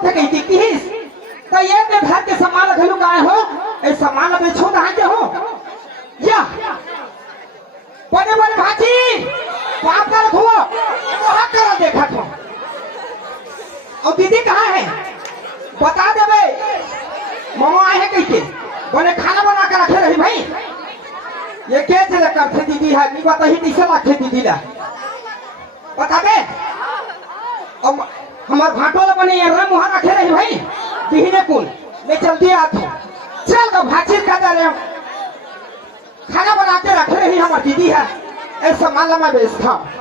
बोलत है कहीं किस तो ये में घर के सामान रखलू काहे हो ए सामान अब छोड़ कहां के हो या बड़े बड़े भाजी पाप कर रखो वहां कर देखा तो और दीदी कहाँ है बता दे भाई मामा आए हैं कैसे बोले खाना बना कर रखे रही भाई ये कैसे करते दीदी है नहीं बता ही कैसे रखे दीदी ला बता दे और हमारे भाटोला बने रम वहां रखे रही भाई दीने कुल मैं जल्दी आता हूँ चल तो भाजी का दे रहे खाना बना के रख रही हमारी दीदी है ऐसा माला मैं बेचता हूँ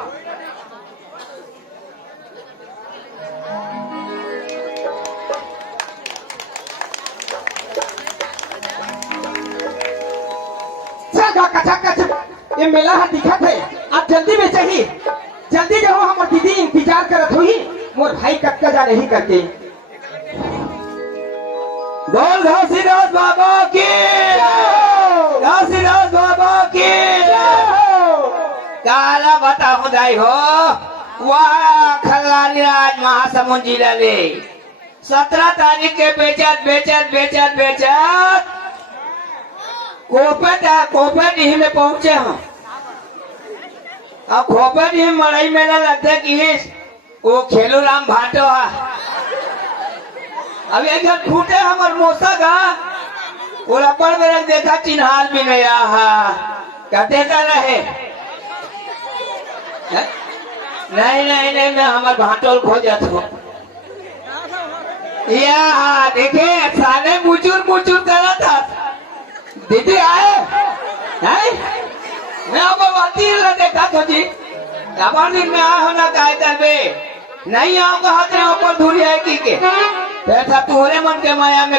ये मेला है दिखा थे आप जल्दी में चाहिए जल्दी जो हमारी दीदी इंतजार करत हुई मोर भाई कटका जा नहीं करके बोल घासीदास बाबा की घासीदास बाबा की काला बता खुदाई हो वाह खल्लारी राज महासमुंद जिला ले 17 तारीख के बेचत कोपट ही में पहुंचे हम अब खोपट ही मड़ई मेला लगता कि वो खेलू राम भाटो है अब एक घर फूटे हमार मोसा का वो रपड़ में देखा चिन्हाल भी नहीं रहा कहते रहे नहीं मैं हमार भाटोल खोजत हो या देखे साले मुचुर करा था दीदी आए हैं मैं अब बाती देखा तो जी अब दिन में आया होना काय करबे नहीं आऊंगा हाथ में ऊपर धूरी है की के ऐसा तोरे मन के माया में